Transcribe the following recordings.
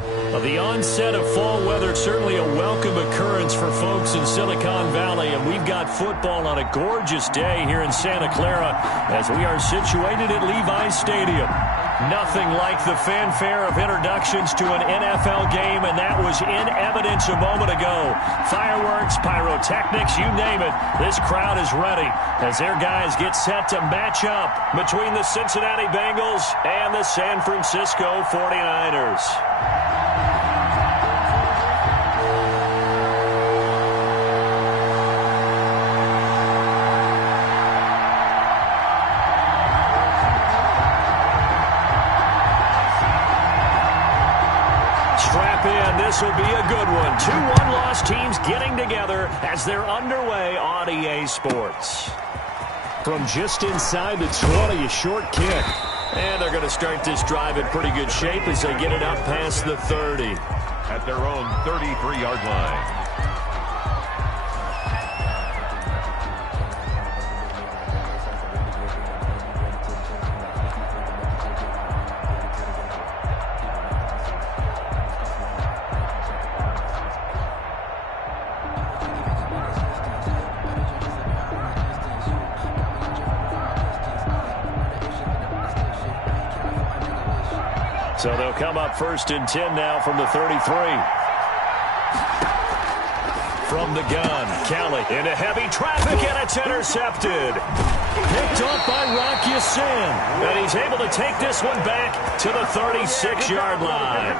Well, the onset of fall weather, certainly a welcome occurrence for folks in Silicon Valley, and we've got football on a gorgeous day here in Santa Clara as we are situated at Levi's Stadium. Nothing like the fanfare of introductions to an NFL game, and that was in evidence a moment ago. Fireworks, pyrotechnics, you name it. This crowd is ready as their guys get set to match up between the Cincinnati Bengals and the San Francisco 49ers. This will be a good one. 2 one-loss teams getting together as they're underway on EA Sports. From just inside the 20, a short kick. And they're going to start this drive in pretty good shape as they get it up past the 30. At their own 33-yard line. So they'll come up 1st and 10 now from the 33. From the gun, Kelly into heavy traffic, and it's intercepted. Picked up by Rock Ya-Sin, and he's able to take this one back to the 36-yard line.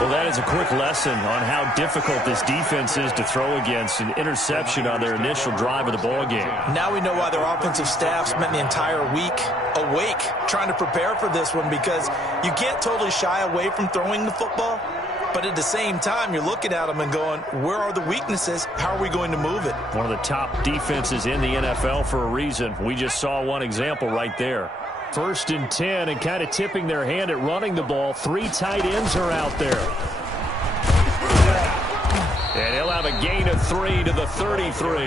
Well, that is a quick lesson on how difficult this defense is to throw against. An interception on their initial drive of the ballgame. Now we know why their offensive staff spent the entire week awake trying to prepare for this one, because you can't totally shy away from throwing the football. But at the same time, you're looking at them and going, where are the weaknesses? How are we going to move it? One of the top defenses in the NFL for a reason. We just saw one example right there. 1st and 10, and kind of tipping their hand at running the ball. 3 tight ends are out there. And he'll have a gain of 3 to the 33.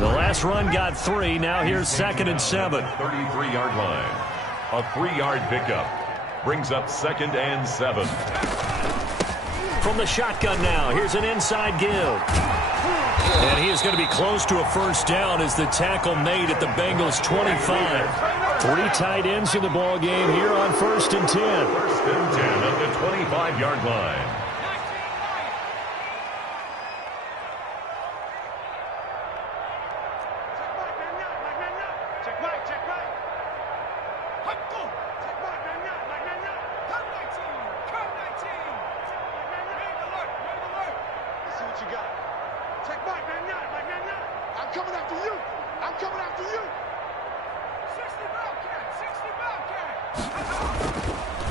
The last run got 3. Now here's 2nd and 7. 33-yard line. A 3-yard pickup. Brings up 2nd and 7. From the shotgun now, here's an inside give. And he is going to be close to a first down as the tackle made at the Bengals 25. 3 tight ends in the ball game here on 1st and 10. 1st and 10 at the 25-yard line.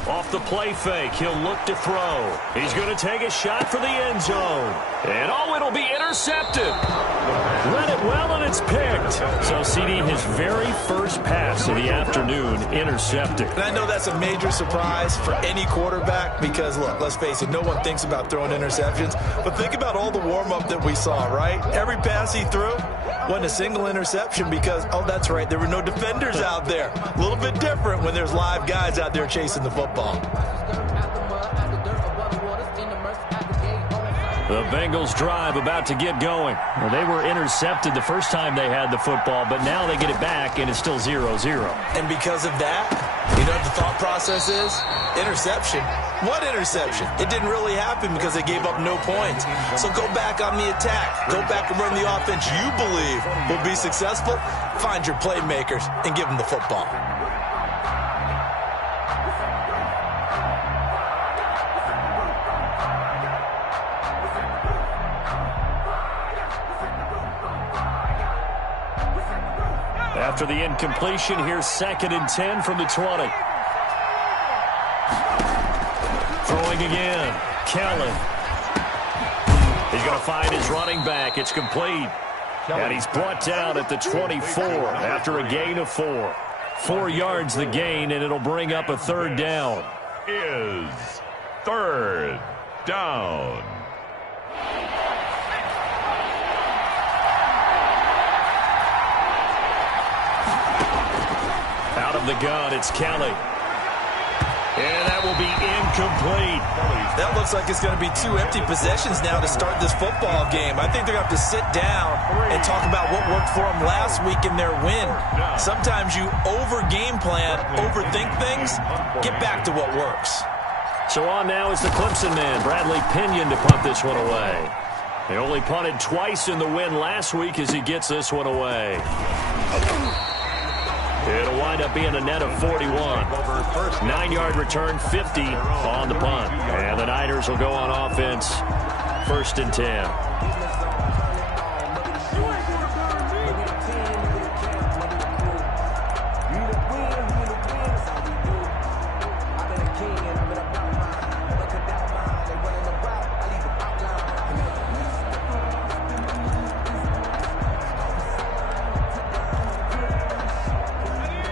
Off the play fake, he'll look to throw. He's going to take a shot for the end zone. And it'll be intercepted. Read it well, and it's picked. So CD, his very first pass of the afternoon, intercepted. And I know that's a major surprise for any quarterback because, look, let's face it, no one thinks about throwing interceptions. But think about all the warm-up that we saw, right? Every pass he threw wasn't a single interception because, oh, that's right, there were no defenders out there. A little bit different when there's live guys out there chasing the football. The Bengals drive about to get going. Well, they were intercepted the first time they had the football, but now they get it back, and it's still 0-0. And because of that, you know what the thought process is? Interception. What interception? It didn't really happen because they gave up no points. So go back on the attack. Go back and run the offense you believe will be successful. Find your playmakers and give them the football. After the incompletion, here's 2nd and 10 from the 20. Throwing again. Kelly. He's going to find his running back. It's complete. And he's brought down at the 24 after a gain of 4. 4 yards the gain, and it'll bring up a 3rd down. Is 3rd down. Out of the gun, it's Kelly. And that will be incomplete. That looks like it's going to be 2 empty possessions now to start this football game. I think they're going to have to sit down and talk about what worked for them last week in their win. Sometimes you over-game plan, overthink things, get back to what works. So on now is the Clemson man, Bradley Pinion, to punt this one away. They only punted twice in the win last week as he gets this one away. It'll wind up being a net of 41. 9-yard return, 50 on the punt. And the Niners will go on offense, 1st and 10.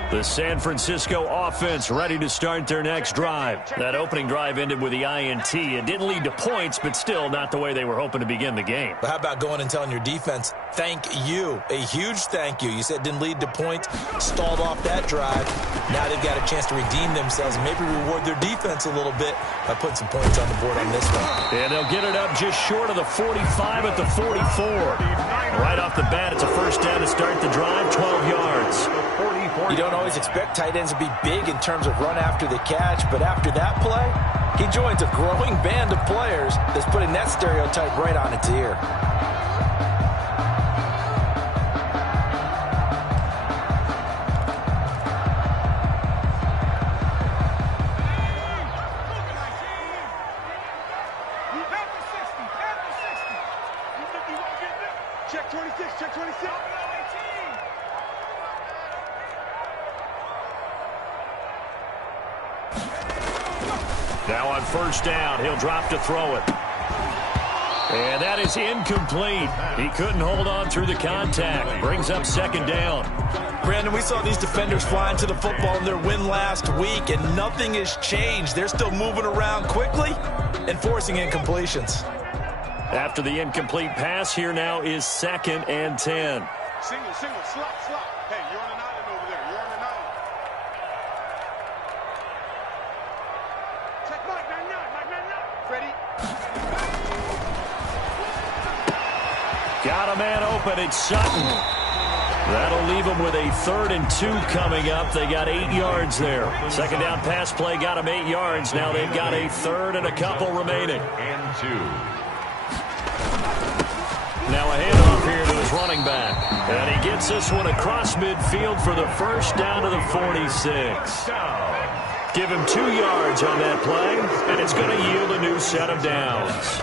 The San Francisco offense ready to start their next drive. That opening drive ended with the INT. It didn't lead to points, but still not the way they were hoping to begin the game. But how about going and telling your defense, thank you, a huge thank you. You said it didn't lead to points, stalled off that drive. Now they've got a chance to redeem themselves and maybe reward their defense a little bit by putting some points on the board on this one. And they'll get it up just short of the 45 at the 44. Right off the bat, it's a first down to start the drive, 12 yards. You don't always expect tight ends to be big in terms of run after the catch, but after that play, he joins a growing band of players that's putting that stereotype right on its ear. Check 26, check 26. Now on first down, he'll drop to throw it. And that is incomplete. He couldn't hold on through the contact. Brings up 2nd down. Brandon, we saw these defenders flying to the football in their win last week, and nothing has changed. They're still moving around quickly and forcing incompletions. After the incomplete pass, here now is 2nd and 10. Single, slot. Hey, you're on an island over there. You're on an island. Check Mike, man. Ready? Got a man open. It's Sutton. That'll leave them with a 3rd and 2 coming up. They got 8 yards there. 2nd down pass play got them 8 yards. Now they've got a 3rd and a couple remaining. And 2. Now a handoff here to his running back. And he gets this one across midfield for the first down to the 46. Give him 2 yards on that play, and it's going to yield a new set of downs.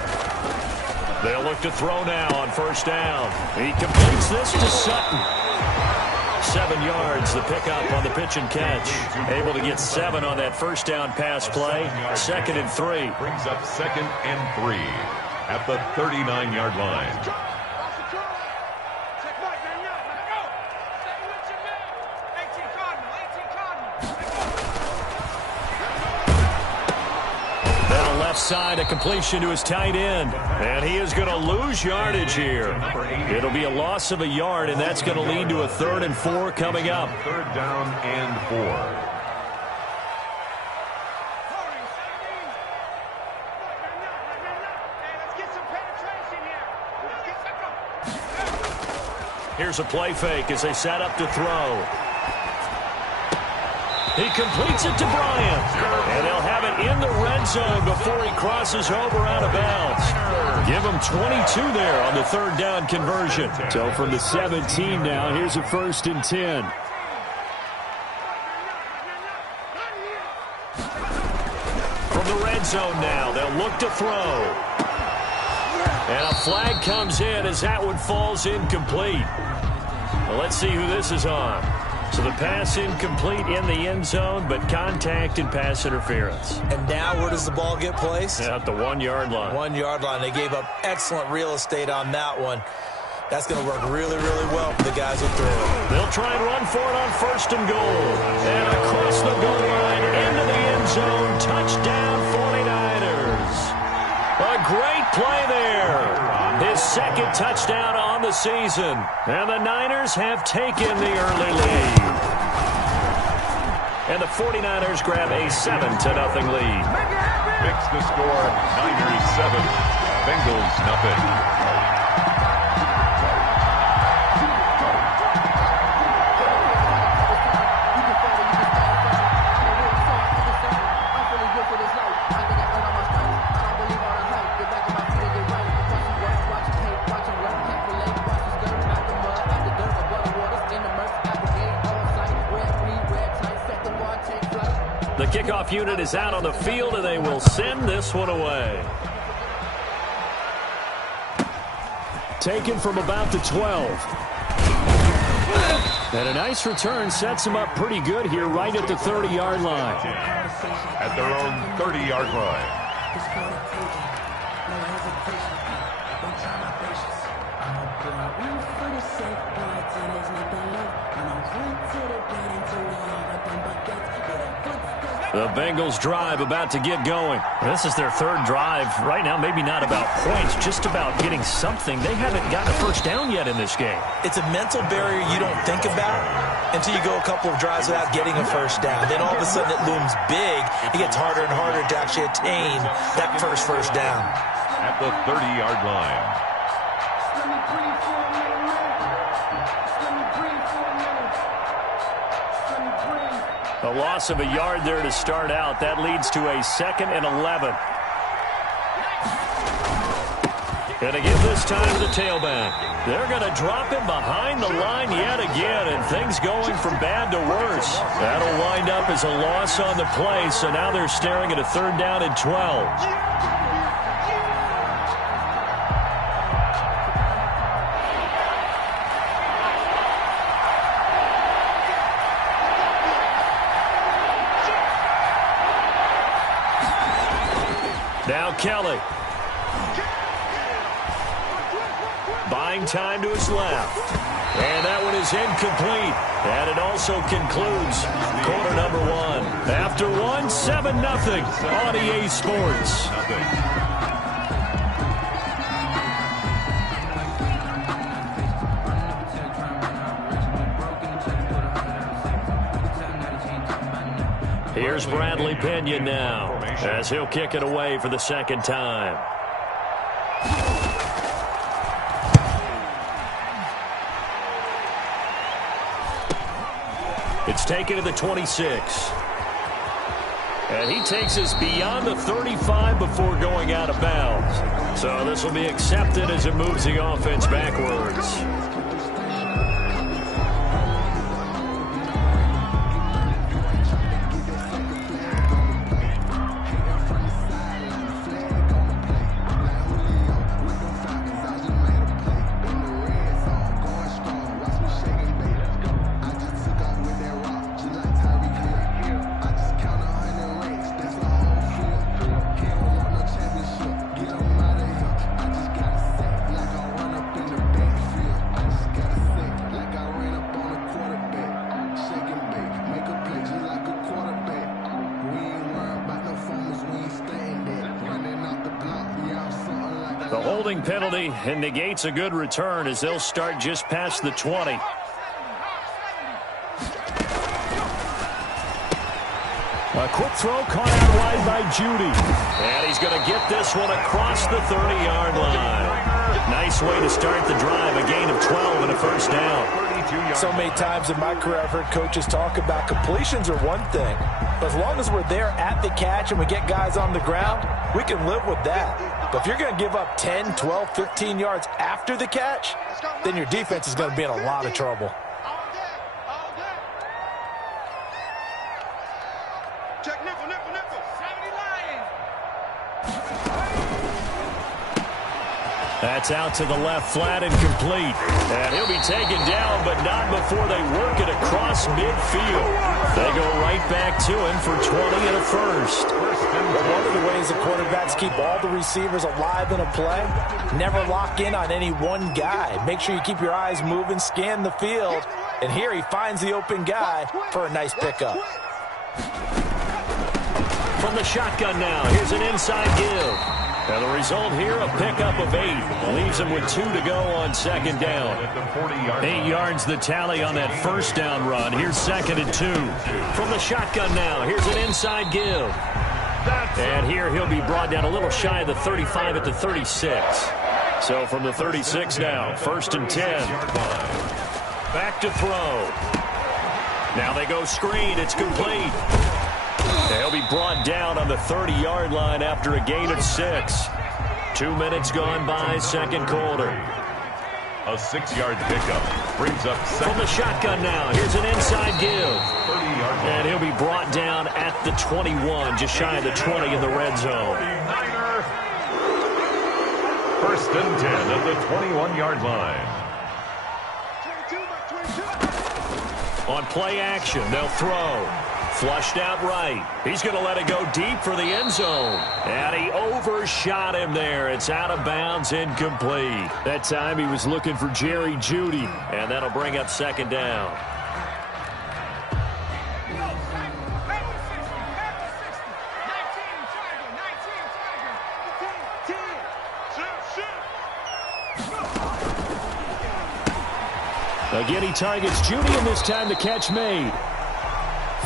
They'll look to throw now on first down. He completes this to Sutton. 7 yards, the pickup on the pitch and catch. Able to get 7 on that first down pass play. 2nd and 3. Brings up 2nd and 3 at the 39-yard line. Side, a completion to his tight end. And he is going to lose yardage here. It'll be a loss of a yard, and that's going to lead to a 3rd and 4 coming up. 3rd down and 4. Here's a play fake as they set up to throw. He completes it to Bryant. And they'll have it in the red zone before he crosses over out of bounds. Give him 22 there on the 3rd down conversion. So from the 17 now, here's a 1st and 10. From the red zone now, they'll look to throw. And a flag comes in as that one falls incomplete. Well, let's see who this is on. So the pass incomplete in the end zone, but contact and pass interference. And now where does the ball get placed? At the 1-yard line. 1-yard line. They gave up excellent real estate on that one. That's going to work really, really well for the guys who threw it. They'll try and run for it on 1st and goal. And across the goal line, into the end zone. Touchdown, 49ers. A great play there. His 2nd touchdown on the season. And the Niners have taken the early lead. And the 49ers grab a 7-0 lead. makes the score Niners 7, Bengals nothing. The kickoff unit is out on the field, and they will send this one away. Taken from about the 12. And a nice return sets them up pretty good here right at the 30-yard line. At their own 30-yard line. The Bengals drive about to get going. This is their third drive. Right now, maybe not about points, just about getting something. They haven't gotten a first down yet in this game. It's a mental barrier you don't think about until you go a couple of drives without getting a first down. Then all of a sudden it looms big. It gets harder and harder to actually attain that first down. At the 30-yard line. A loss of a yard there to start out. That leads to a 2nd and 11. Going to give this time to the tailback. They're going to drop him behind the line yet again, and things going from bad to worse. That'll wind up as a loss on the play, so now they're staring at a 3rd down and 12. Now Kelly. Buying time to his left. And that one is incomplete. And it also concludes quarter number 1. After 1, 7-0 on EA Sports. Here's Bradley Pena now, as he'll kick it away for the 2nd time. It's taken to the 26. And he takes us beyond the 35 before going out of bounds. So this will be accepted as it moves the offense backwards. The holding penalty and negates a good return as they'll start just past the 20. A quick throw caught out wide by Judy. And he's going to get this one across the 30-yard line. Nice way to start the drive. A gain of 12 and a first down. So many times in my career I've heard coaches talk about completions are one thing. But as long as we're there at the catch and we get guys on the ground, we can live with that. But if you're going to give up 10, 12, 15 yards after the catch, then your defense is going to be in a lot of trouble. Check nickel. 70 Lions. That's out to the left, flat and complete. And he'll be taken down, but not before they work it across midfield. They go right back to him for 20 and a first. But one of the ways the quarterbacks keep all the receivers alive in a play, never lock in on any one guy. Make sure you keep your eyes moving, scan the field. And here he finds the open guy for a nice pickup. From the shotgun now, here's an inside give. And the result here, a pickup of 8. Leaves him with 2 to go on 2nd down. 8 yards the tally on that first down run. Here's 2nd and 2. From the shotgun now, here's an inside give. And here he'll be brought down a little shy of the 35 at the 36. So from the 36 now, 1st and 10. Back to throw. Now they go screen. It's complete. They'll be brought down on the 30-yard line after a gain of 6. 2 minutes gone by, second quarter. A 6-yard pickup brings up second. From the shotgun now, here's an inside give. 30-yard line. And he'll be brought down at the 21, just shy of the 20 in the red zone. 1st and 10 at the 21-yard line. On play action, they'll throw. Flushed out right. He's going to let it go deep for the end zone. And he overshot him there. It's out of bounds, incomplete. That time he was looking for Jerry Jeudy. And that'll bring up second down. Again, he targets Jeudy, and this time the catch made.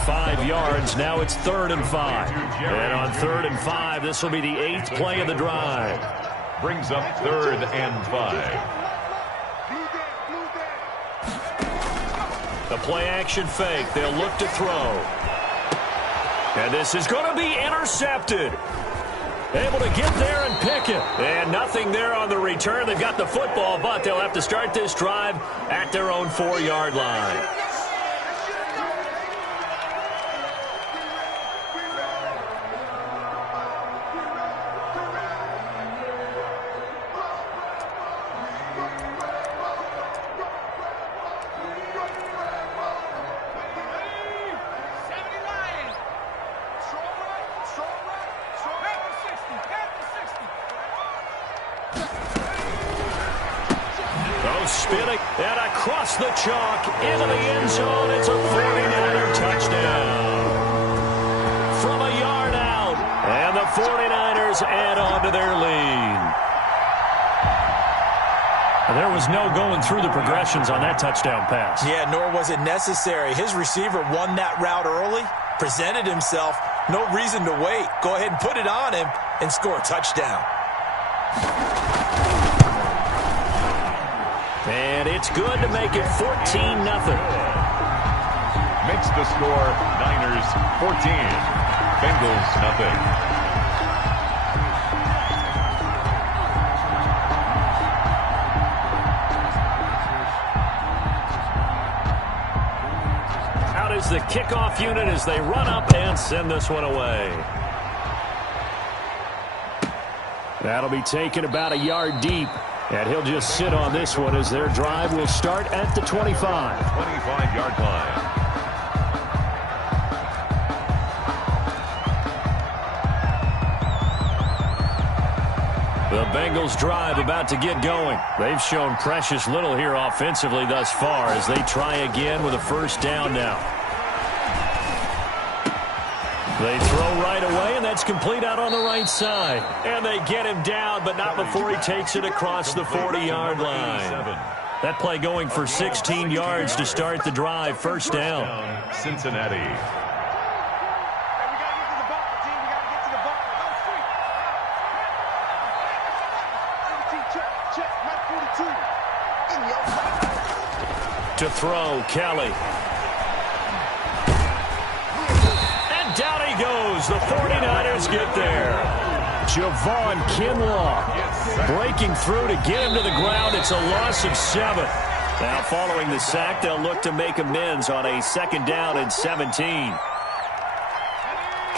5 yards. Now it's 3rd and 5. And on 3rd and 5, this will be the 8th play of the drive. Brings up 3rd and 5. The play action fake. They'll look to throw. And this is going to be intercepted. Able to get there and pick it. And nothing there on the return. They've got the football, but they'll have to start this drive at their own 4-yard line. Spinning and across the chalk into the end zone. It's a 49er touchdown. From a yard out. And the 49ers add on to their lead. There was no going through the progressions on that touchdown pass. Yeah, nor was it necessary. His receiver won that route early, presented himself. No reason to wait. Go ahead and put it on him and score a touchdown. And it's good to make it 14-0. Makes the score Niners 14, Bengals nothing. Out is the kickoff unit as they run up and send this one away. That'll be taken about a yard deep. And he'll just sit on this one as their drive will start at the 25. 25-yard line. The Bengals drive about to get going. They've shown precious little here offensively thus far as they try again with a 1st down now. They throw right away, and that's complete out on the right side. And they get him down, but not before he takes it across the 40-yard line. That play going for 16 yards to start the drive. 1st down. Cincinnati. To throw, Kelly. Down he goes. The 49ers get there. Javon Kinlaw breaking through to get him to the ground. It's a loss of 7. Now following the sack, they'll look to make amends on a 2nd down and 17.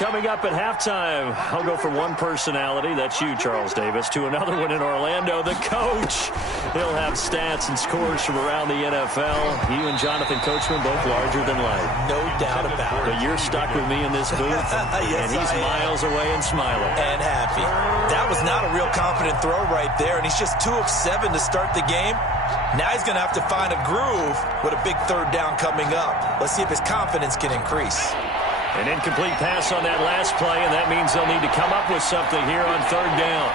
Coming up at halftime, I'll go from one personality, that's you, Charles Davis, to another one in Orlando, the coach. He'll have stats and scores from around the NFL. You and Jonathan Coachman both larger than life. No doubt about it. But you're stuck with me in this booth, yes, and he's miles away and smiling. And happy. That was not a real confident throw right there, and he's just 2 of 7 to start the game. Now he's going to have to find a groove with a big 3rd down coming up. Let's see if his confidence can increase. An incomplete pass on that last play, and that means they'll need to come up with something here on 3rd down.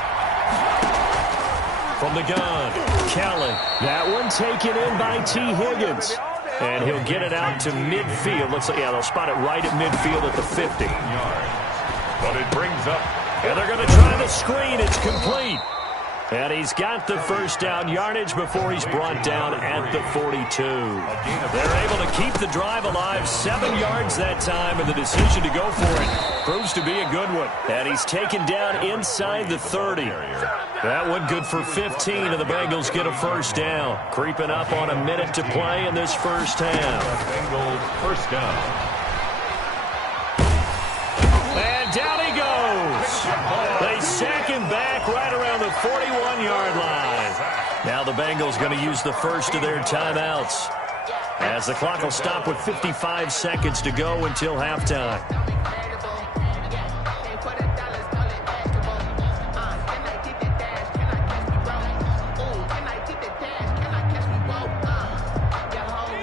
From the gun, Kelly. That one taken in by T. Higgins. And he'll get it out to midfield. Looks like, yeah, they'll spot it right at midfield at the 50. But it brings up. And they're going to try the screen. It's complete. And he's got the first down yardage before he's brought down at the 42. They're able to keep the drive alive, 7 yards that time, and the decision to go for it proves to be a good one. And he's taken down inside the 30. That one good for 15, and the Bengals get a first down. Creeping up on a minute to play in this first half. Bengals first down. And down he goes. They sack him back right around the 41-yard line. Now the Bengals going to use the first of their timeouts, as the clock will stop with 55 seconds to go until halftime.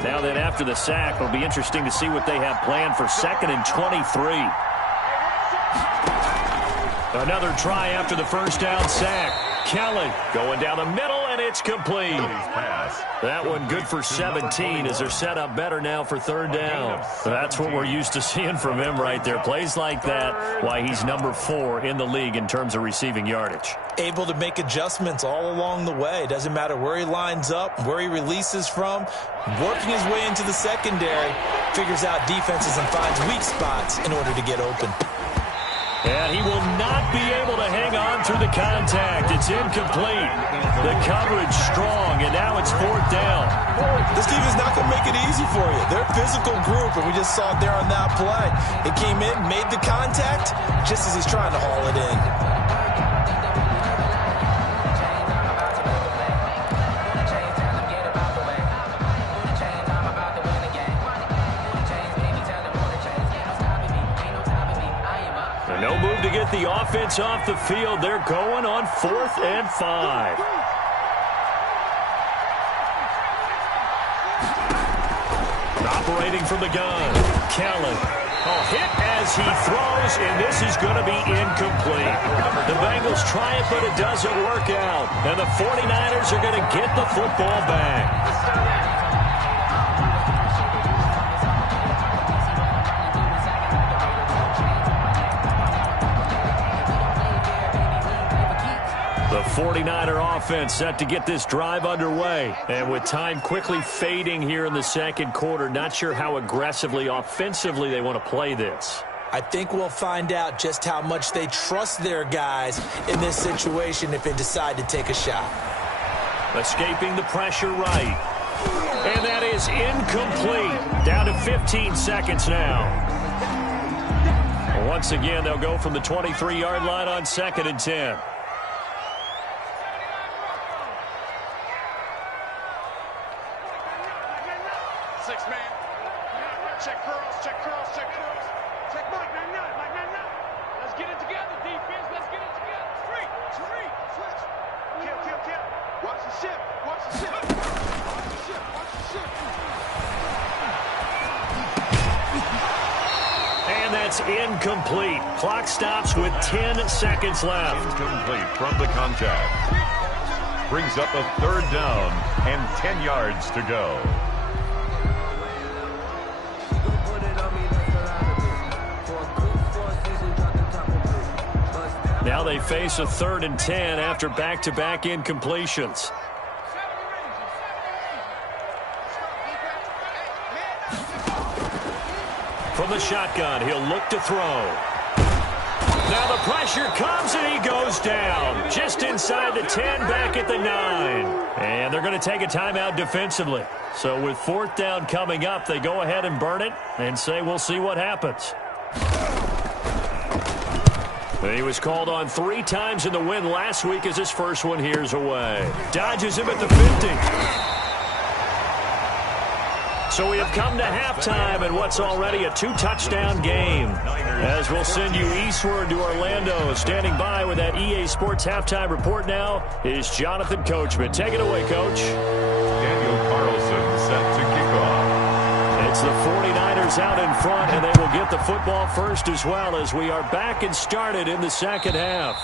Now then, after the sack, it'll be interesting to see what they have planned for 2nd and 23. Another try after the first down sack. Kelly going down the middle, and it's complete. That one good for 17 as they're set up better now for 3rd down. That's what we're used to seeing from him right there. Plays like that, why he's number 4 in the league in terms of receiving yardage. Able to make adjustments all along the way. Doesn't matter where he lines up, where he releases from. Working his way into the secondary, figures out defenses and finds weak spots in order to get open. And he will not be able to hang on through the contact. It's incomplete. The coverage strong, and now it's 4th down. This team is not going to make it easy for you. They're a physical group, and we just saw it there on that play. It came in, made the contact, just as he's trying to haul it in. No move to get the offense off the field. They're going on 4th and 5. Operating from the gun, Kelly. Hit as he throws, and this is going to be incomplete. The Bengals try it, but it doesn't work out. And the 49ers are going to get the football back. The 49er offense set to get this drive underway. And with time quickly fading here in the 2nd quarter, not sure how aggressively, offensively they want to play this. I think we'll find out just how much they trust their guys in this situation if they decide to take a shot. Escaping the pressure right. And that is incomplete. Down to 15 seconds now. Once again, they'll go from the 23-yard line on 2nd and 10. Incomplete. Clock stops with 10 seconds left. Incomplete from the contact. Brings up a 3rd down and 10 yards to go. Now they face a 3rd and 10 after back-to-back incompletions. From the shotgun, he'll look to throw. Now the pressure comes, and he goes down. Just inside the 10, back at the 9. And they're going to take a timeout defensively. So with 4th down coming up, they go ahead and burn it and say we'll see what happens. He was called on 3 times in the win last week as his first one here's away. Dodges him at the 50. So we have come to halftime in what's already a 2-touchdown game. As we'll send you eastward to Orlando. Standing by with that EA Sports halftime report now is Jonathan Coachman. Take it away, Coach. Daniel Carlson set to kick off. It's the 49ers out in front, and they will get the football first as well as we are back and started in the 2nd half.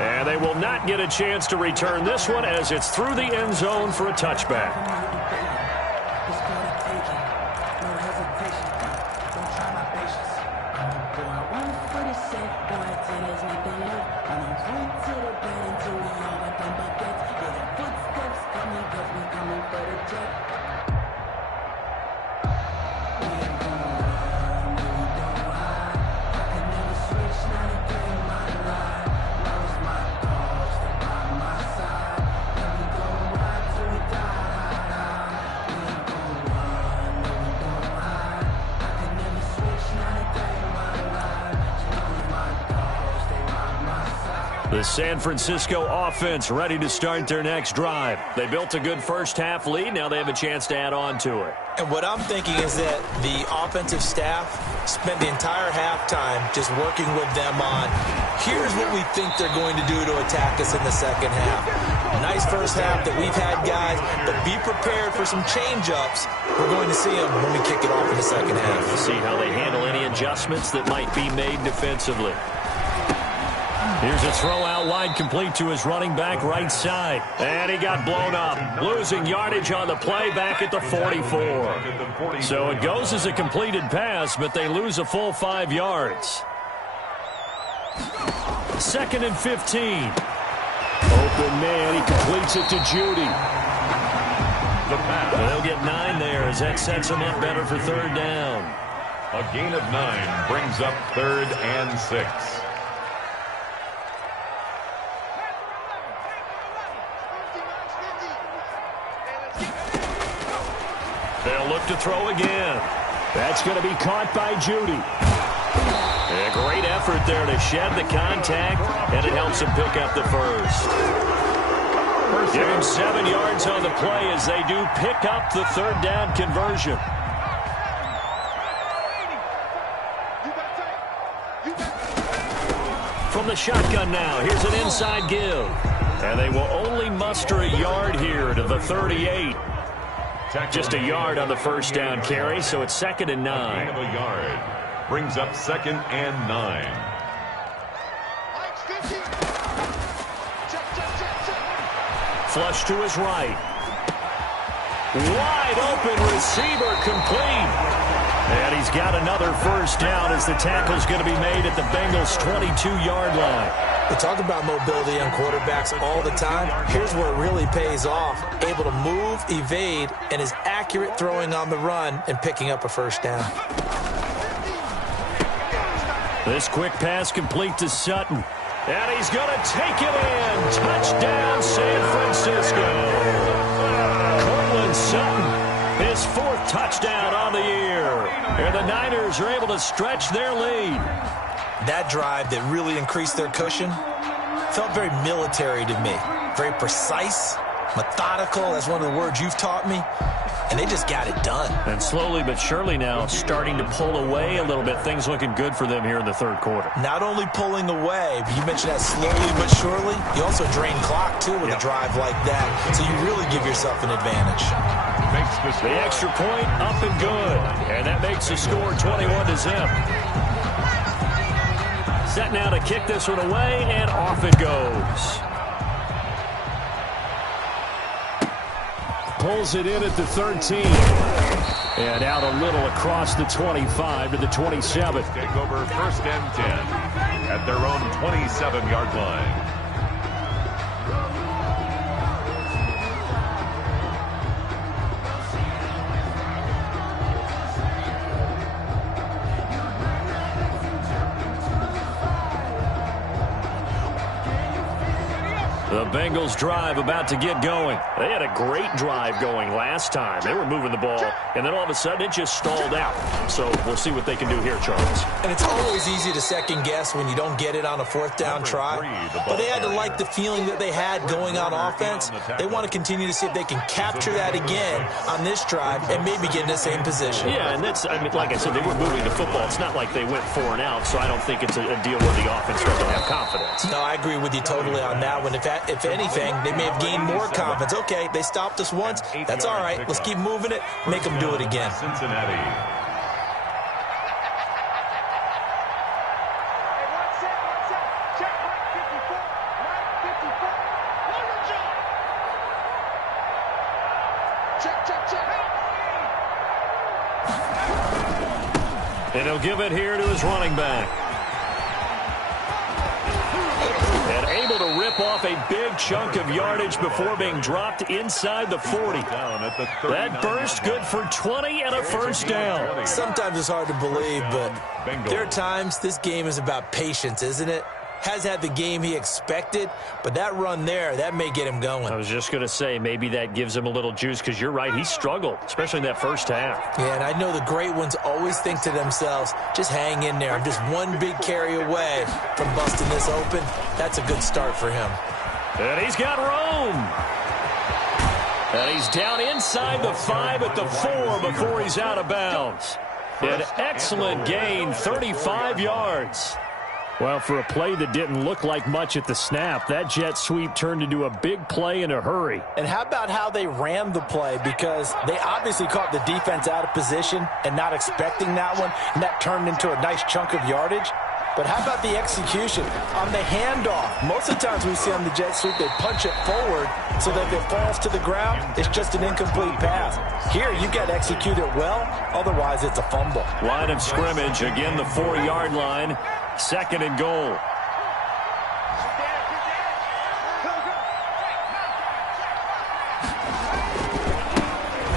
And they will not get a chance to return this one as it's through the end zone for a touchback. The San Francisco offense ready to start their next drive. They built a good first-half lead. Now they have a chance to add on to it. And what I'm thinking is that the offensive staff spent the entire halftime just working with them on, here's what we think they're going to do to attack us in the second half. Nice first half that we've had, guys, but be prepared for some change-ups. We're going to see them when we kick it off in the second half. We'll see how they handle any adjustments that might be made defensively. Here's a throw out wide, complete to his running back right side. And he got blown up, losing yardage on the play back at the 44. So it goes as a completed pass, but they lose a full 5 yards. 2nd and 15. Open man, he completes it to Judy. They'll get 9 there as that sets them up better for 3rd down. A gain of 9 brings up 3rd and 6. They'll look to throw again. That's going to be caught by Judy. A great effort there to shed the contact, and it helps him pick up the first. Give him 7 yards on the play as they do pick up the 3rd down conversion. From the shotgun now, here's an inside give. And they will only muster a yard here to the 38. Just a yard on the first down carry, so it's 2nd and 9. A gain of a yard brings up 2nd and 9. Flush to his right. Wide open receiver complete. And he's got another first down as the tackle's going to be made at the Bengals' 22-yard line. We talk about mobility on quarterbacks all the time. Here's where it really pays off. Able to move, evade, and is accurate throwing on the run and picking up a first down. This quick pass complete to Sutton. And he's going to take it in. Touchdown, San Francisco. Cortland Sutton, his 4th touchdown on the year. And the Niners are able to stretch their lead. That drive that really increased their cushion felt very military to me. Very precise, methodical. That's one of the words you've taught me. And they just got it done. And slowly but surely now starting to pull away a little bit. Things looking good for them here in the 3rd quarter. Not only pulling away, but you mentioned that slowly but surely. You also drain clock, too, with a drive like that. So you really give yourself an advantage. The extra point up and good. And that makes the score 21-0. Set now to kick this one away, and off it goes. Pulls it in at the 13. And out a little across the 25 to the 27. Take over 1st and 10 at their own 27-yard line. The Bengals drive about to get going. They had a great drive going last time. They were moving the ball, and then all of a sudden it just stalled out. So we'll see what they can do here, Charles. And it's always easy to second guess when you don't get it on a 4th down try. But they had to like the feeling that they had going on offense. They want to continue to see if they can capture that again on this drive and maybe get in the same position. Yeah, and that's, I mean, like I said, they were moving the football. It's not like they went 4 and out, so I don't think it's a deal where the offense doesn't have confidence. No, I agree with you totally on that one. If anything, they may have gained more confidence. Okay, they stopped us once. That's all right. Let's keep moving it. Make them do it again. Cincinnati. And he'll give it here to his running back. And able to rip off a big chunk of yardage before being dropped inside the 40. That burst good for 20 and a first down. Sometimes it's hard to believe, but there are times this game is about patience, isn't it? has had the game he expected, but that run there, that may get him going. I was just going to say, maybe that gives him a little juice, because you're right, he struggled, especially in that first half. Yeah, and I know the great ones always think to themselves, just hang in there. I'm just one big carry away from busting this open. That's a good start for him. And he's got room. And he's down inside the 5 at the 4 before he's out of bounds. An excellent gain, 35 yards. Well, for a play that didn't look like much at the snap, that jet sweep turned into a big play in a hurry. And how about how they ran the play? Because they obviously caught the defense out of position and not expecting that one, and that turned into a nice chunk of yardage. But how about the execution on the handoff? Most of the times we see on the jet sweep, they punch it forward so that if it falls to the ground, it's just an incomplete pass. Here, you got to execute it well, otherwise it's a fumble. Line of scrimmage, again the 4-yard line, 2nd and goal.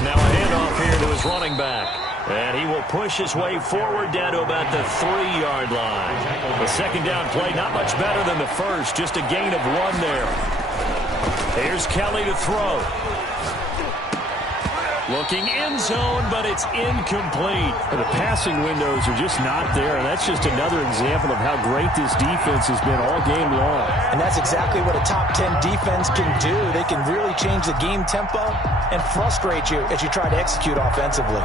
Now a handoff here to his running back. And he will push his way forward down to about the 3-yard line. The second down play, not much better than the first, just a gain of 1 there. Here's Kelly to throw. Looking end zone, but it's incomplete. The passing windows are just not there, and that's just another example of how great this defense has been all game long. And that's exactly what a top 10 defense can do. They can really change the game tempo and frustrate you as you try to execute offensively.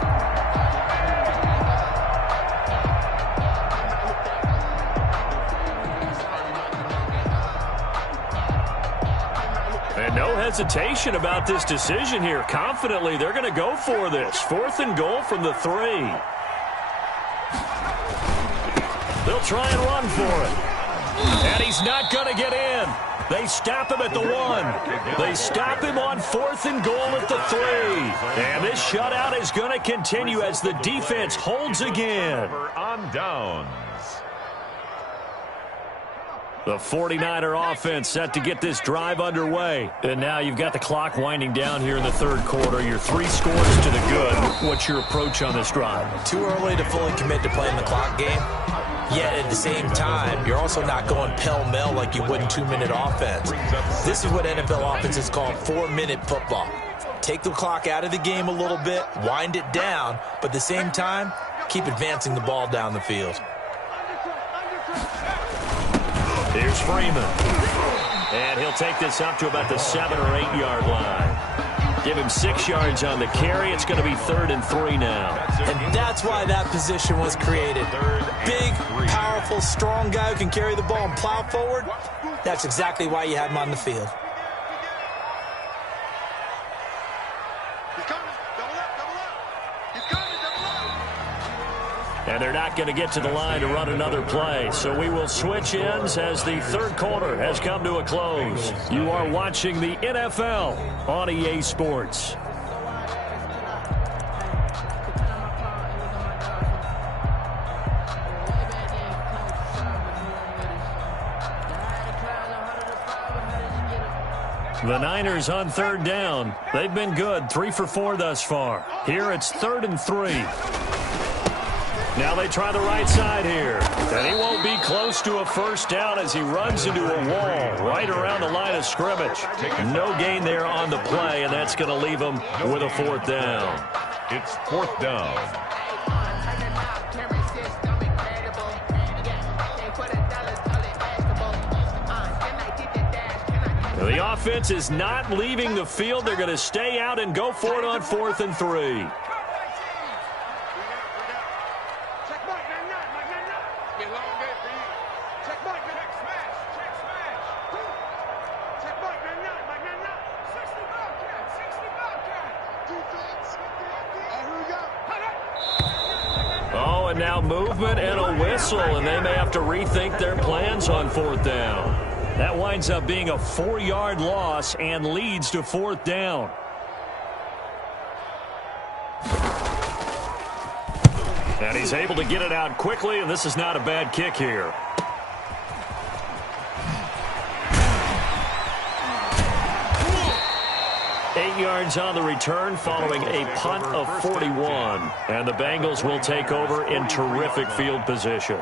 And no hesitation about this decision here. Confidently, they're going to go for this. 4th and goal from the 3. They'll try and run for it. And he's not going to get in. They stop him at the 1. They stop him on 4th and goal at the 3. And this shutout is going to continue as the defense holds again. On downs. The 49er offense set to get this drive underway. And now you've got the clock winding down here in the 3rd quarter. Your 3 scores to the good. What's your approach on this drive? Too early to fully commit to playing the clock game. Yet at the same time, you're also not going pell-mell like you would in 2-minute offense. This is what NFL offenses call 4-minute football. Take the clock out of the game a little bit, wind it down, but at the same time, keep advancing the ball down the field. Here's Freeman. And he'll take this up to about the 7 or 8-yard line. Give him 6 yards on the carry. It's going to be 3rd and 3 now. And that's why that position was created. Big, powerful, strong guy who can carry the ball and plow forward. That's exactly why you have him on the field. And they're not going to get to the line to run another play. So we will switch ends as the 3rd quarter has come to a close. You are watching the NFL on EA Sports. The Niners on 3rd down. They've been good, 3 for 4 thus far. Here it's 3rd and 3. Now they try the right side here. And he won't be close to a 1st down as he runs into a wall right around the line of scrimmage. No gain there on the play, and that's going to leave him with a 4th down. It's 4th down. The offense is not leaving the field. They're going to stay out and go for it on 4th and 3. Oh, and now movement and a whistle, and they may have to rethink their plans on 4th down. That winds up being a 4-yard loss and leads to 4th down. And he's able to get it out quickly, and this is not a bad kick here. Eight yards on the return following a punt of 41. And the Bengals will take over in terrific field position.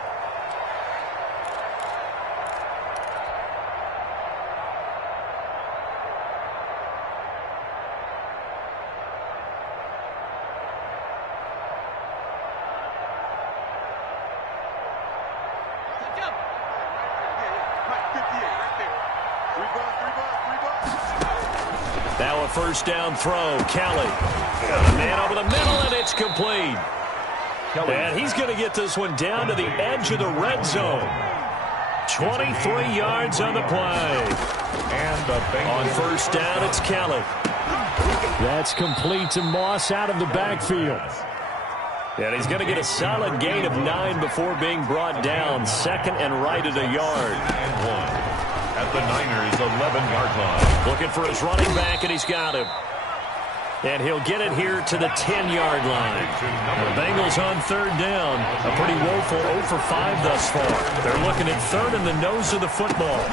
Now a first down throw. Kelly. Got a man over the middle, and it's complete. And he's going to get this one down to the edge of the red zone. 23 yards on the play. And on first down, it's Kelly. That's complete to Moss out of the backfield. And he's going to get a solid gain of 9 before being brought down. Second and right at a yard. And 1 at the Niners' 11-yard line. Looking for his running back, and he's got him. And he'll get it here to the 10-yard line. The Bengals on third down. A pretty woeful 0 for 5 thus far. They're looking at third in the nose of the football.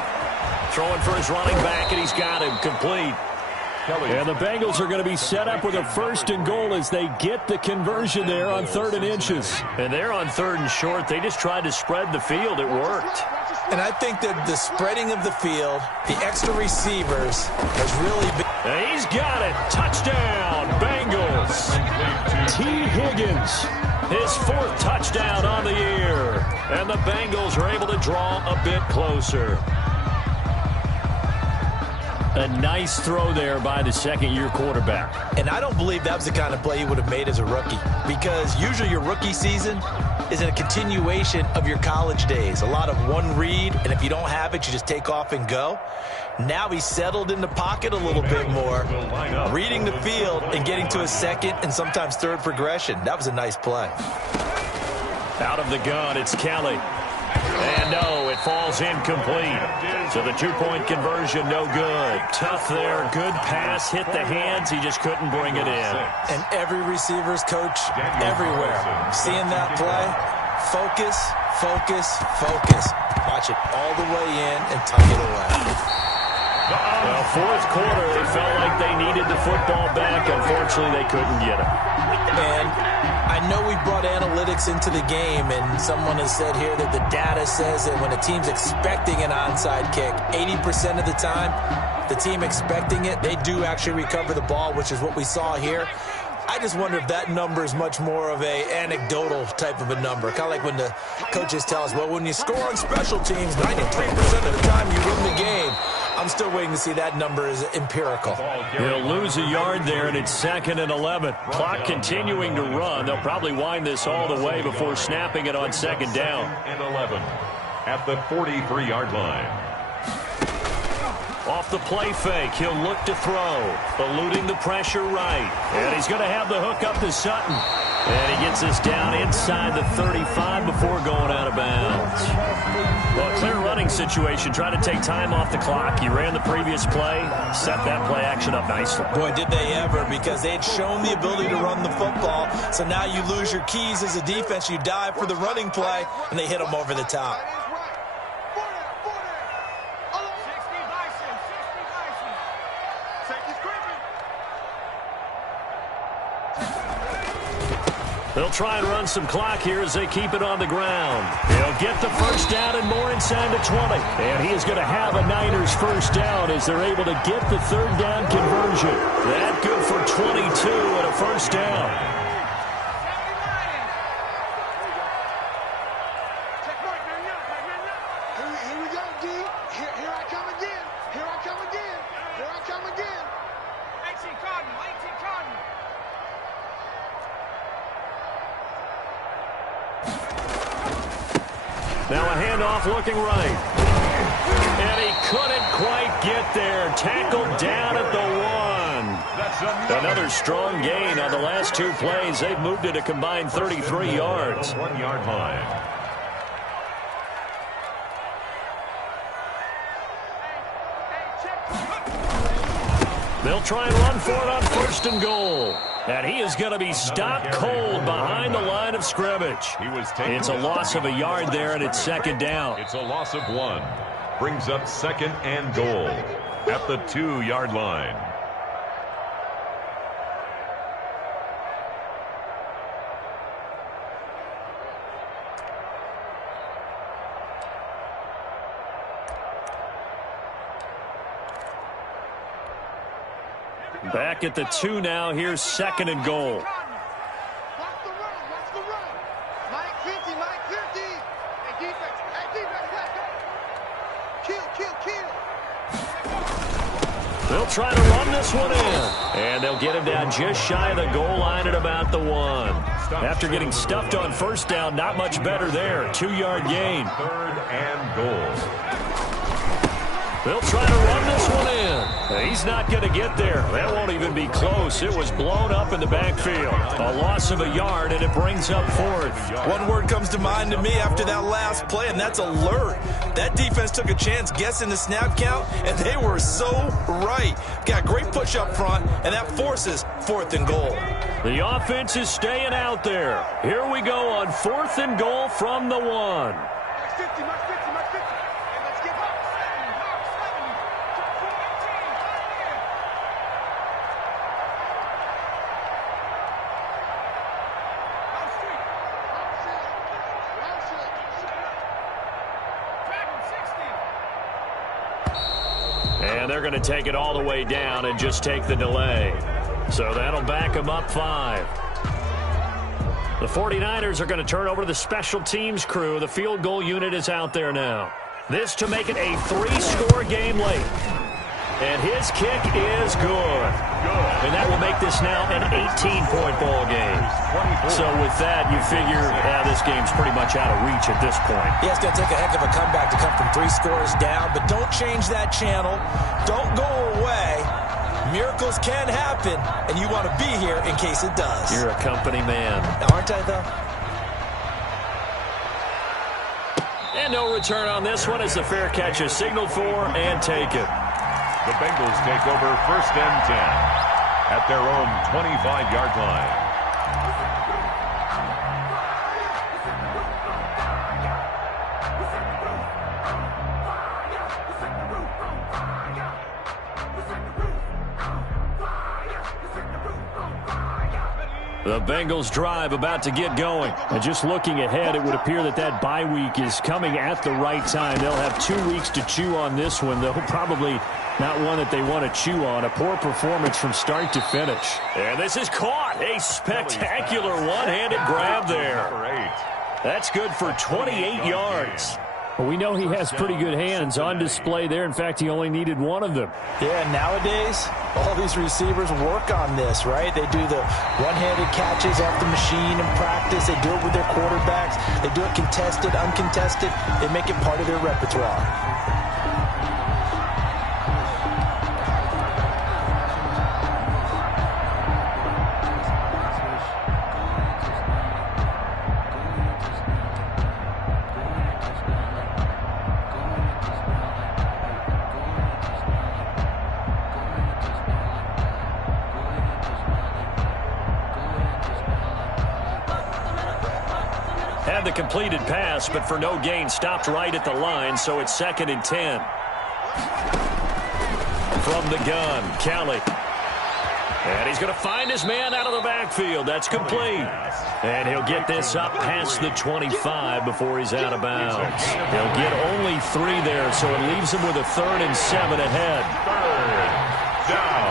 Throwing for his running back, and he's got him complete. And the Bengals are going to be set up with a first and goal as they get the conversion there on 3rd and inches. And they're on 3rd and short. They just tried to spread the field. It worked. And I think that the spreading of the field, the extra receivers, has really been... And he's got it. Touchdown, Bengals. T. Higgins, his 4th touchdown on the year. And the Bengals are able to draw a bit closer. A nice throw there by the second-year quarterback. And I don't believe that was the kind of play he would have made as a rookie, because usually your rookie season is a continuation of your college days. A lot of one read, and if you don't have it, you just take off and go. Now he's settled in the pocket a little bit more, reading the field and getting to a second and sometimes third progression. That was a nice play. Out of the gun, it's Kelly. And no, it falls incomplete. So the 2-point conversion, no good. Tough there, good pass, hit the hands. He just couldn't bring it in. And every receiver's coach everywhere. Seeing that play, focus, focus, focus. Watch it all the way in and tuck it away. Well, 4th quarter, they felt like they needed the football back. Unfortunately, they couldn't get it. And I know we brought analytics into the game, and someone has said here that the data says that when a team's expecting an onside kick, 80% of the time, the team expecting it, they do actually recover the ball, which is what we saw here. I just wonder if that number is much more of a anecdotal type of a number. Kind of like when the coaches tell us, well, when you score on special teams, 93% of the time you win the game. I'm still waiting to see that number is empirical. He'll lose a yard there, and it's 2nd and 11. Clock continuing to run. They'll probably wind this all the way before snapping it on 2nd down. And 11 at the 43-yard line. Off the play fake, he'll look to throw. Eluding the pressure right. And he's going to have the hook up to Sutton. And he gets us down inside the 35 before going out of bounds. Well, a clear running situation. Trying to take time off the clock. He ran the previous play, set that play action up nicely. Boy, did they ever, because they had shown the ability to run the football. So now you lose your keys as a defense. You dive for the running play, and they hit them over the top. They'll try and run some clock here as they keep it on the ground. He'll get the first down and more inside the 20. And he is going to have a Niners first down as they're able to get the 3rd down conversion. That good for 22 and a first down. Here we go, D. Here I come again. Here I come again. Here I come again. 18 Cardinal, 18 Cardinal. Now a handoff looking right. And he couldn't quite get there. Tackled down at the 1. Another strong gain on the last 2 plays. They've moved it a combined 33 yards. 1-yard line. They'll try and run for it on 1st and goal. And he is going to be stopped cold behind the line of scrimmage. It's a loss of a yard there, and it's 2nd down. It's a loss of 1. Brings up 2nd and goal at the 2-yard line. Back at the 2 now. Here's 2nd and goal. Watch the run. Watch the run. Mike 50, Mike 50. Hey, defense. Hey, defense, let's go. Kill, kill, kill. They'll try to run this one in. And they'll get him down just shy of the goal line at about the 1. After getting stuffed on first down, not much better there. 2-yard gain. 3rd and goal. They'll try to run this one in. He's not going to get there. That won't even be close. It was blown up in the backfield. A loss of a yard, and it brings up 4th. One word comes to mind to me after that last play, and that's alert. That defense took a chance guessing the snap count, and they were so right. Got great push up front, and that forces 4th and goal. The offense is staying out there. Here we go on 4th and goal from the 1. And they're going to take it all the way down and just take the delay. So that'll back them up 5. The 49ers are going to turn over to the special teams crew. The field goal unit is out there now. This to make it a 3-score game late. And his kick is good. And that will make this now an 18-point ball game. So with that, you figure this game's pretty much out of reach at this point. Yeah, it's going to take a heck of a comeback to come from 3 scores down, but don't change that channel. Don't go away. Miracles can happen, and you want to be here in case it does. You're a company man. Aren't I, though? And no return on this one as the fair catch is signaled for and taken. The Bengals take over 1st and 10 at their own 25-yard line. The Bengals drive about to get going. And just looking ahead, it would appear that bye week is coming at the right time. They'll have 2 weeks to chew on this one, though probably not one that they want to chew on. A poor performance from start to finish. And this is caught. A spectacular one-handed grab there. That's good for 28 yards. Well, we know he has pretty good hands on display there. In fact, he only needed one of them. Yeah, nowadays, all these receivers work on this, right? They do the one-handed catches off the machine in practice. They do it with their quarterbacks. They do it contested, uncontested. They make it part of their repertoire. Had the completed pass, but for no gain, stopped right at the line, so it's 2nd and 10. From the gun, Kelly. And he's going to find his man out of the backfield. That's complete. And he'll get this up past the 25 before he's out of bounds. He'll get only 3 there, so it leaves him with a 3rd and 7 ahead. 3rd down.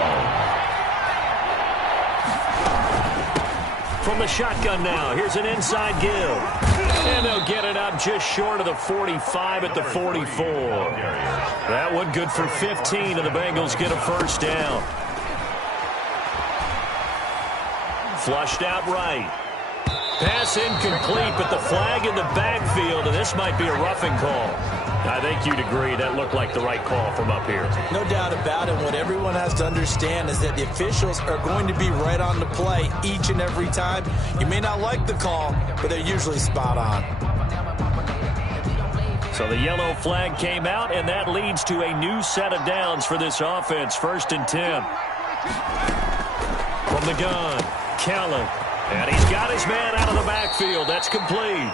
From the shotgun now, here's an inside give. And they'll get it up just short of the 45 at the 44. That one good for 15, and the Bengals get a 1st down. Flushed out right. Pass incomplete, but the flag in the backfield, and this might be a roughing call. I think you'd agree that looked like the right call from up here. No doubt about it. What everyone has to understand is that the officials are going to be right on the play each and every time. You may not like the call, but they're usually spot on. So the yellow flag came out, and that leads to a new set of downs for this offense. 1st and 10. From the gun, Kelly. And he's got his man out of the backfield. That's complete.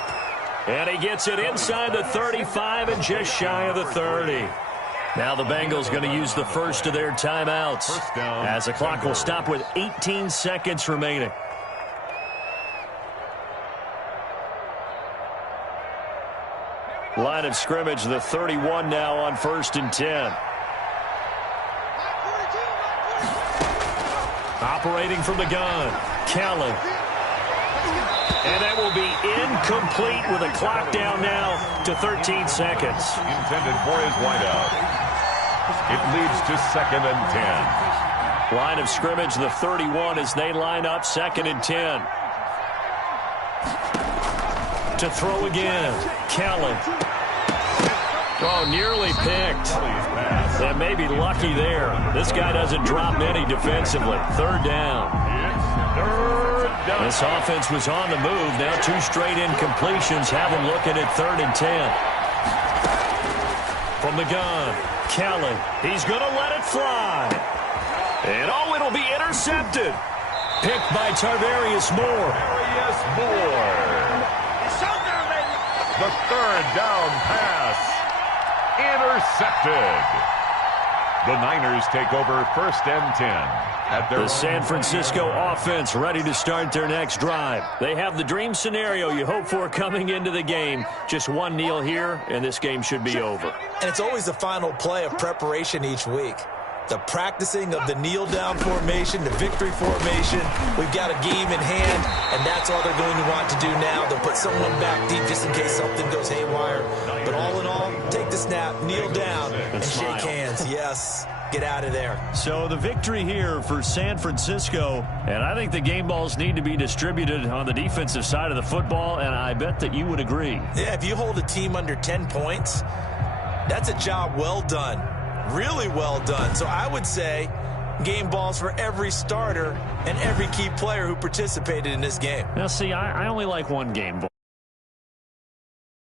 And he gets it inside the 35 and just shy of the 30. Now the Bengals going to use the first of their timeouts as the clock will stop with 18 seconds remaining. Line of scrimmage, the 31 now on 1st and 10. Operating from the gun, Kelly. And that will be incomplete with a clock down now to 13 seconds. Intended for his wideout. It leads to 2nd and 10. Line of scrimmage, the 31 as they line up, 2nd and 10. To throw again, Kelly. Oh, nearly picked. They may be lucky there. This guy doesn't drop many defensively. 3rd down. This offense was on the move. Now 2 straight incompletions have them looking at 3rd and 10. From the gun, Kelly. He's going to let it fly. And oh, it'll be intercepted. Picked by Tarvarius Moore. The 3rd down pass. Intercepted. The Niners take over 1st and 10. At their the San Francisco offense ready to start their next drive. They have the dream scenario you hope for coming into the game. Just one kneel here, and this game should be over. And it's always the final play of preparation each week. The practicing of the kneel-down formation, the victory formation. We've got a game in hand, and that's all they're going to want to do now. They'll put someone back deep just in case something goes haywire. But all in all, take the snap, kneel down, and shake hands. Yes, get out of there. So the victory here for San Francisco, and I think the game balls need to be distributed on the defensive side of the football, and I bet that you would agree. Yeah, if you hold a team under 10 points, that's a job well done. Really well done. So I would say game balls for every starter and every key player who participated in this game. Now, see, I only like one game ball.